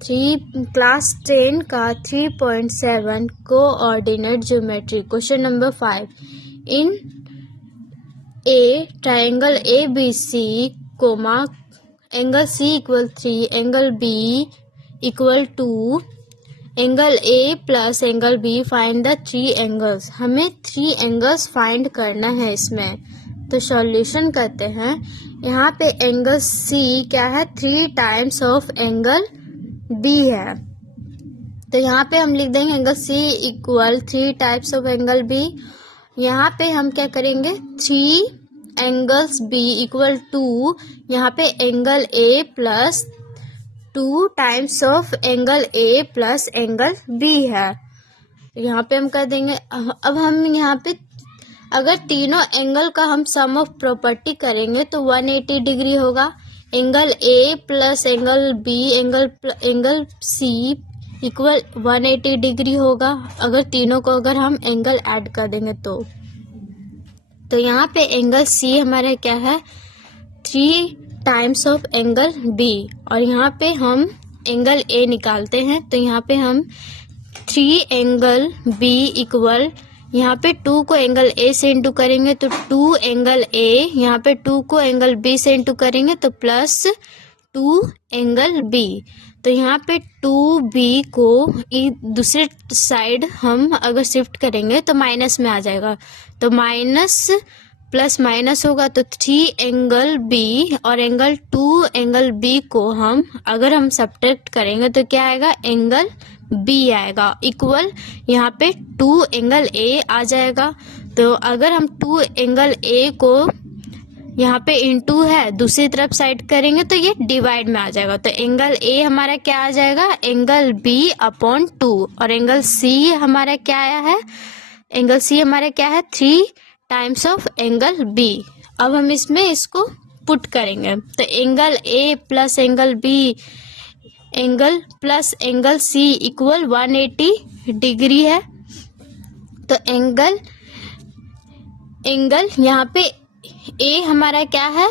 Class 10 का 3.7 coordinate geometry. Question number 5। In a triangle A B C comma angle C equal 3, angle B equal 2, angle A plus angle B, find the 3 angles. हमें 3 angles find करना है इसमें, तो solution करते हैं। यहाँ पे एंगल सी क्या है, 3 टाइम्स ऑफ एंगल बी है, तो यहाँ पे हम लिख देंगे angle C equal 3 types of angle B. यहाँ पे हम क्या करेंगे, 3 एंगल्स बी इक्वल 2, यहाँ पे angle A plus 2 times of angle A plus angle B है, यहाँ पे हम कर देंगे। अब हम यहाँ पे अगर तीनों एंगल का हम सम ऑफ प्रॉपर्टी करेंगे तो 180 डिग्री होगा। Angle A plus angle B angle C equal 180 degree होगा, अगर तीनों को अगर हम एंगल ऐड कर देंगे तो यहाँ पे एंगल सी हमारा क्या है, 3 टाइम्स ऑफ एंगल बी, और यहाँ पे हम एंगल ए निकालते हैं, तो यहाँ पे हम 3 एंगल बी इक्वल, यहाँ पे 2 को एंगल ए से इंटू करेंगे तो 2 एंगल ए, यहाँ पे 2 को एंगल बी से इंटू करेंगे तो प्लस 2 एंगल बी। तो यहाँ पे 2b को दूसरे साइड हम अगर शिफ्ट करेंगे तो माइनस में आ जाएगा, तो माइनस प्लस माइनस होगा, तो 3 एंगल बी और एंगल 2 एंगल बी को हम अगर हम सब्ट्रैक्ट करेंगे तो क्या आएगा, एंगल बी आएगा इक्वल, यहाँ पे 2 एंगल ए आ जाएगा। तो अगर हम 2 एंगल ए को यहाँ पे इंटू है दूसरी तरफ साइड करेंगे तो ये डिवाइड में आ जाएगा, तो एंगल ए हमारा क्या आ जाएगा, एंगल बी अपॉन 2, और एंगल सी हमारा क्या आया है, एंगल सी हमारा क्या है, 3 टाइम्स ऑफ एंगल बी। अब हम इसमें इसको पुट करेंगे तो angle A plus angle B angle plus angle C equal 180 degree है, तो एंगल यहाँ पे ए हमारा क्या है,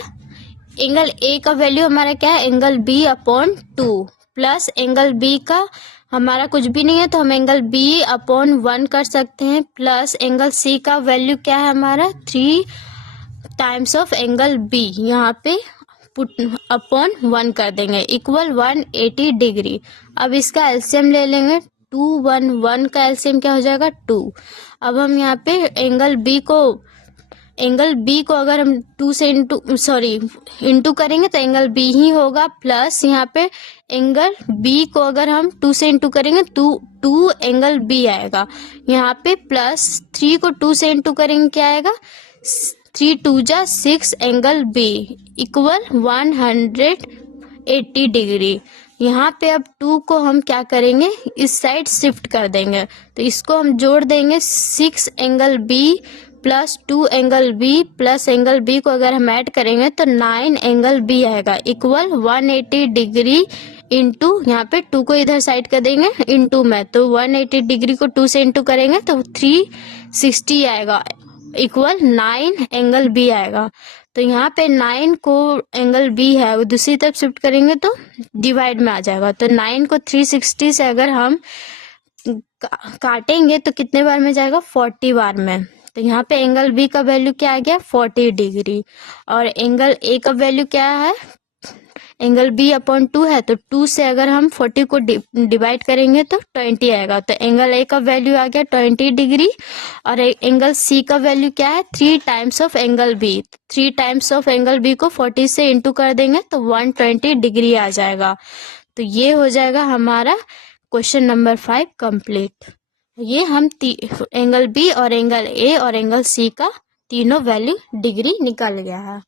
एंगल ए का वैल्यू हमारा क्या है, angle B upon 2, plus angle B का हमारा कुछ भी नहीं है तो हम एंगल बी अपॉन 1 कर सकते हैं, प्लस एंगल सी का वैल्यू क्या है हमारा, 3 टाइम्स ऑफ एंगल बी, यहाँ पे पुट अपॉन 1 कर देंगे इक्वल 180 डिग्री। अब इसका एलसीएम ले लेंगे, 2 1 1 का एलसीएम क्या हो जाएगा, 2। अब हम यहाँ पे एंगल बी को अगर हम 2 से इंटू करेंगे तो एंगल बी ही होगा, प्लस यहाँ पे एंगल बी को अगर हम 2 से इंटू करेंगे तो 2 एंगल बी आएगा, यहाँ पे प्लस 3 को 2 से इंटू करेंगे क्या आएगा, 3 2 जा 6 एंगल बी इक्वल 180 डिग्री। यहाँ पे अब 2 को हम क्या करेंगे, इस साइड शिफ्ट कर देंगे, तो इसको हम जोड़ देंगे, 6 angle B plus 2 angle B plus angle B को अगर हम ऐड करेंगे तो 9 एंगल बी आएगा इक्वल 180 डिग्री इंटू, यहाँ पे 2 को इधर साइड कर देंगे इंटू में, तो 180 डिग्री को 2 से इंटू करेंगे तो 360 आएगा इक्वल 9 एंगल बी आएगा। तो यहाँ पे 9 को एंगल बी है वो दूसरी तरफ शिफ्ट करेंगे तो डिवाइड में आ जाएगा, तो 9 को 360 से अगर हम काटेंगे तो कितने बार में जाएगा, 40 बार में। तो यहाँ पे एंगल बी का वैल्यू क्या आ गया, 40 डिग्री, और एंगल ए का वैल्यू क्या है, एंगल बी अपॉन 2 है, तो 2 से अगर हम 40 को डिवाइड करेंगे तो 20 आएगा, तो एंगल ए का वैल्यू आ गया 20 डिग्री, और एंगल सी का वैल्यू क्या है, 3 times of angle B, 3 times of angle B को 40 से इंटू कर देंगे तो 120 डिग्री आ जाएगा। तो ये हो जाएगा हमारा क्वेश्चन नंबर 5 कंप्लीट। ये हम एंगल बी और एंगल ए और एंगल सी का तीनों वैल्यू डिग्री निकल गया है।